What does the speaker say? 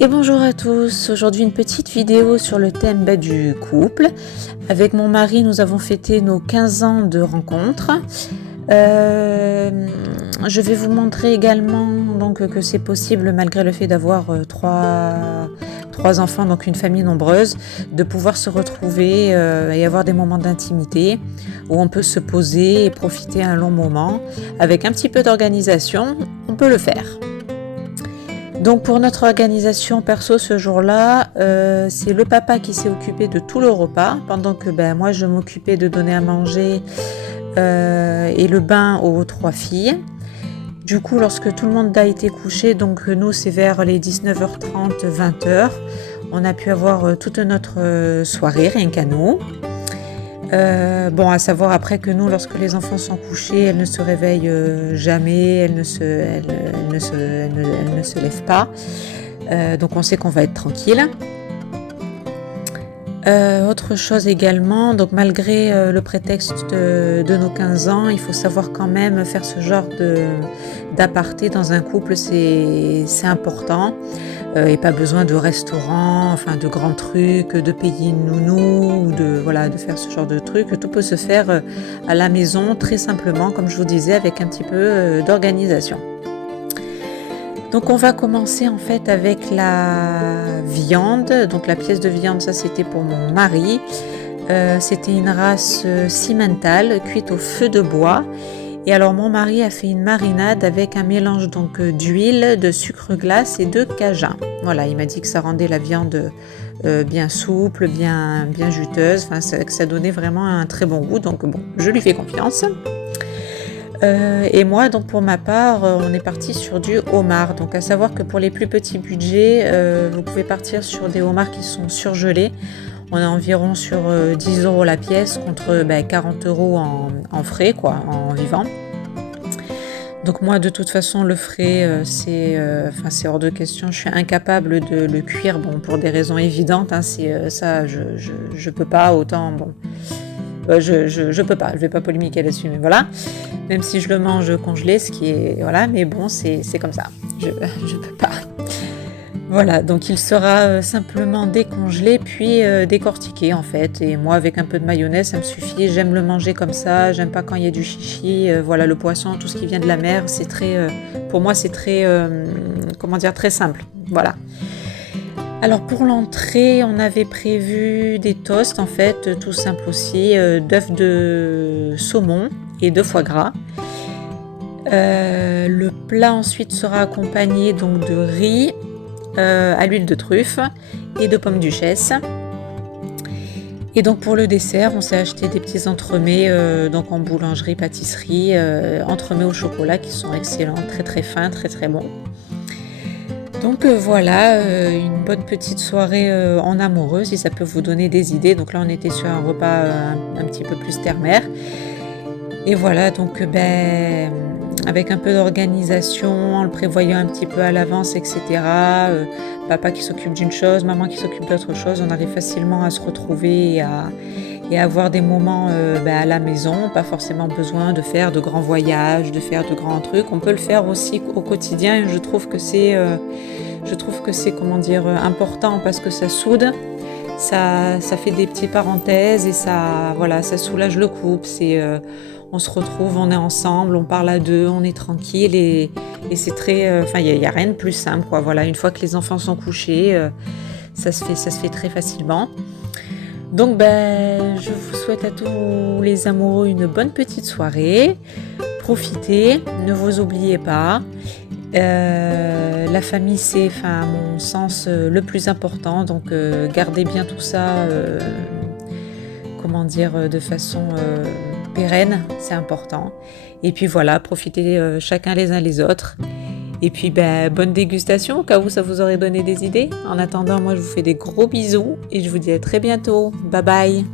Et bonjour à tous, aujourd'hui une petite vidéo sur le thème du couple. Avec mon mari, nous avons fêté nos 15 ans de rencontre. Je vais vous montrer également donc, que c'est possible, malgré le fait d'avoir trois enfants, donc une famille nombreuse, de pouvoir se retrouver et avoir des moments d'intimité où on peut se poser et profiter un long moment. Avec un petit peu d'organisation, on peut le faire. Donc pour notre organisation perso ce jour-là, c'est le papa qui s'est occupé de tout le repas, pendant que moi je m'occupais de donner à manger et le bain aux 3 filles. Du coup, lorsque tout le monde a été couché, donc nous c'est vers les 19h30, 20h, on a pu avoir toute notre soirée, rien qu'à nous. À savoir après que nous, lorsque les enfants sont couchés, elles ne se réveillent jamais, elles ne se lèvent pas. Donc on sait qu'on va être tranquille. Autre chose également, donc malgré le prétexte de nos 15 ans, il faut savoir quand même faire ce genre d'aparté dans un couple, c'est important. Et pas besoin de restaurant, enfin de grands trucs, de payer une nounou ou de faire ce genre de trucs. Tout peut se faire à la maison très simplement, comme je vous disais, avec un petit peu d'organisation. Donc on va commencer en fait avec la viande. Donc la pièce de viande, ça c'était pour mon mari. C'était une race Simmental cuite au feu de bois. Et alors mon mari a fait une marinade avec un mélange donc d'huile, de sucre glace et de cajun. Voilà, il m'a dit que ça rendait la viande bien souple, bien juteuse, que ça donnait vraiment un très bon goût. Donc bon, je lui fais confiance. Et moi, donc pour ma part, on est parti sur du homard. Donc à savoir que pour les plus petits budgets, vous pouvez partir sur des homards qui sont surgelés. On est environ sur 10 € la pièce contre 40 € en frais, quoi, en vivant. Donc moi, de toute façon, le frais, c'est hors de question. Je suis incapable de le cuire, pour des raisons évidentes. Ça, je peux pas. Autant, je peux pas. Je vais pas polémiquer là-dessus, mais voilà. Même si je le mange congelé, ce qui est mais bon, c'est comme ça. Je peux pas. Voilà, donc il sera simplement décongelé puis décortiqué en fait. Et moi, avec un peu de mayonnaise, ça me suffit. J'aime le manger comme ça. J'aime pas quand il y a du chichi. Le poisson, tout ce qui vient de la mer, c'est très, pour moi, c'est très, très simple. Voilà. Alors pour l'entrée, on avait prévu des toasts en fait, tout simple aussi, d'œufs de saumon et de foie gras. Le plat ensuite sera accompagné donc de riz à l'huile de truffe et de pommes duchesse. Et donc pour le dessert, on s'est acheté des petits entremets donc en boulangerie, pâtisserie, entremets au chocolat qui sont excellents, très très fins, très très bons. Donc une bonne petite soirée en amoureux, si ça peut vous donner des idées. Donc là, on était sur un repas un petit peu plus terre-mer. Et voilà, donc avec un peu d'organisation, en le prévoyant un petit peu à l'avance, etc. Papa qui s'occupe d'une chose, maman qui s'occupe d'autre chose, on arrive facilement à se retrouver et à avoir des moments à la maison. Pas forcément besoin de faire de grands voyages, de faire de grands trucs. On peut le faire aussi au quotidien et je trouve que c'est important parce que ça soude. Ça fait des petites parenthèses et ça soulage le couple. On se retrouve, on est ensemble, on parle à deux, on est tranquille et c'est très, il y a rien de plus simple, quoi. Voilà, une fois que les enfants sont couchés, ça se fait très facilement. Donc je vous souhaite à tous les amoureux une bonne petite soirée. Profitez, ne vous oubliez pas. La famille, c'est, à mon sens, le plus important. Donc, gardez bien tout ça, de façon pérenne, c'est important. Et puis voilà, profitez chacun les uns les autres. Et puis, bonne dégustation, au cas où ça vous aurait donné des idées. En attendant, moi, je vous fais des gros bisous et je vous dis à très bientôt. Bye bye!